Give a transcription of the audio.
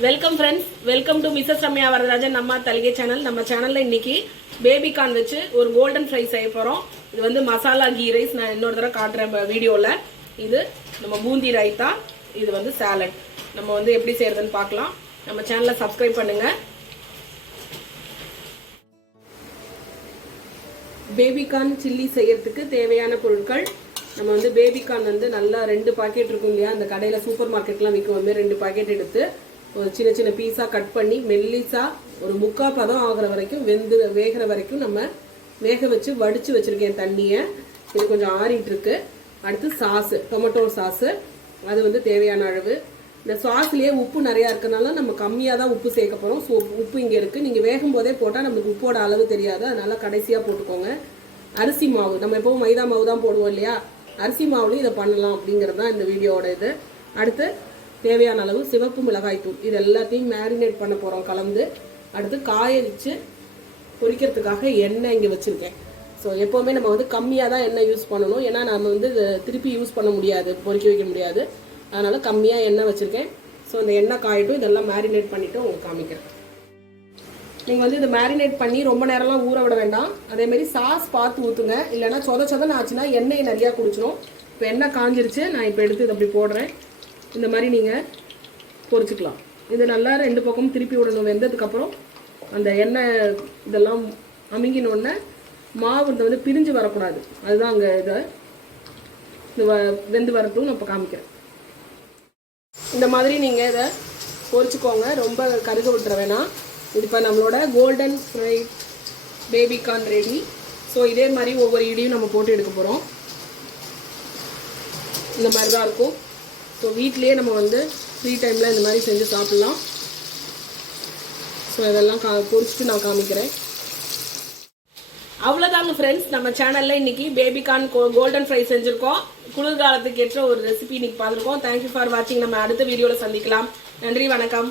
Welcome friends welcome to Mrs Ramya Varadarajan நம்ம தலிகை channel நம்ம சேனல்ல இன்னைக்கு பேபி கார்ன் வச்சு ஒரு கோல்டன் ஃப்ரை செய்ய போறோம். இது வந்து மசாலா கீ ரைஸ் நான் இன்னொரு தடவை காட்டுறேன் வீடியோல இது நம்ம பூந்தி ரைத்தா இது வந்து சேலட் நம்ம வந்து எப்படி செய்யறதுன்னு பார்க்கலாம். நம்ம சேனலை சப்ஸ்கிரைப் பண்ணுங்க. பேபிகார்ன் சில்லி செய்யறதுக்கு தேவையான பொருட்கள். நம்ம வந்து பேபிகார்ன் வந்து நல்லா ரெண்டு பாக்கெட் இருக்கும் இல்லையா? அந்த கடையில் சூப்பர் மார்க்கெட்லாம் விற்கும் ரெண்டு பாக்கெட் எடுத்து ஒரு சின்ன சின்ன பீஸாக கட் பண்ணி மெல்லிசாக ஒரு முக்கா பதம் ஆகுற வரைக்கும் வெந்து வேகிற வரைக்கும் நம்ம வேக வச்சு வடித்து வச்சுருக்கேன் தண்ணியை. இது கொஞ்சம் ஆறிட்டுருக்கு. அடுத்து சாஸு டொமேட்டோ சாஸு. அது வந்து தேவையான அளவு. இந்த சாஸ்லேயே உப்பு நிறையா இருக்கனால நம்ம கம்மியாக தான் உப்பு சேர்க்க போகிறோம் ஸோ உப்பு இங்கே இருக்குது நீங்கள் வேகும் போதே போட்டால் நமக்கு உப்போட அளவு தெரியாது. அதனால் கடைசியாக போட்டுக்கோங்க. அரிசி மாவு நம்ம எப்பவும் மைதா மாவு தான் போடுவோம் இல்லையா? அரிசி மாவுலையும் இதை பண்ணலாம் அப்படிங்கிறது தான் இந்த வீடியோவோட இது. அடுத்து தேவையான அளவு சிவப்பு மிளகாய்த்தூள் இது எல்லாத்தையும் மேரினேட் பண்ண போகிறோம் கலந்து அடுத்து காய வச்சு பொரிக்கிறதுக்காக எண்ணெய் இங்கே வச்சுருக்கேன். ஸோ எப்போவுமே நம்ம வந்து கம்மியாக தான் எண்ணெய் யூஸ் பண்ணணும். ஏன்னா நம்ம வந்து இதை திருப்பி யூஸ் பண்ண முடியாது. பொரிக்க வைக்க முடியாது. அதனால் கம்மியாக எண்ணெய் வச்சுருக்கேன். ஸோ இந்த எண்ணெய் காயட்டும் இதெல்லாம் மேரினேட் பண்ணிவிட்டு உங்களுக்கு காமிக்கிறேன். நீங்கள் வந்து இதை மேரினேட் பண்ணி ரொம்ப நேரம்லாம் ஊற விட வேண்டாம். அதேமாரி சாஸ் பார்த்து ஊற்றுங்க இல்லைன்னா சொத சொதன்னு ஆச்சுன்னா எண்ணெய் நிறையா குடிச்சிடும் இப்போ எண்ணெய் காஞ்சிருச்சு. நான் இப்போ எடுத்து இதை அப்படி போடுறேன். இந்த மாதிரி நீங்கள் பொறிச்சிக்கலாம். இது நல்லா ரெண்டு பக்கமும் திருப்பி விடணும். வெந்ததுக்கப்புறம் அந்த எண்ணெய் இதெல்லாம் அமுங்கினோடனே மாவு இந்த வந்து பிரிஞ்சு வரக்கூடாது. அதுதான் அங்கே இதை இது வ வெந்து வரதும் நான் இப்போ காமிக்கிறேன். இந்த மாதிரி நீங்கள் இதை பொறிச்சிக்கோங்க. ரொம்ப கருக விட்டுற வேணாம். இது இப்போ நம்மளோட golden fry baby corn ready so இதே மாதிரி ஒவ்வொரு இடியும் நம்ம போட்டு எடுக்க போகிறோம் இந்த மாதிரி தான் இருக்கும். ஸோ வீட்லேயே நம்ம வந்து ஃப்ரீ டைமில் இந்த மாதிரி செஞ்சு சாப்பிட்லாம். ஸோ இதெல்லாம் கா பொறிச்சிட்டு நான் காமிக்கிறேன். அவ்வளோதாங்க ஃப்ரெண்ட்ஸ் நம்ம சேனலில் இன்னைக்கு பேபிகார்ன் கோல்டன் ஃப்ரை செஞ்சுருக்கோம். குளிர்காலத்துக்கு ஏற்ற ஒரு ரெசிபி இன்னைக்கு பார்த்துருக்கோம். தேங்க்யூ ஃபார் வாட்சிங் நம்ம அடுத்த வீடியோவில் சந்திக்கலாம். நன்றி வணக்கம்.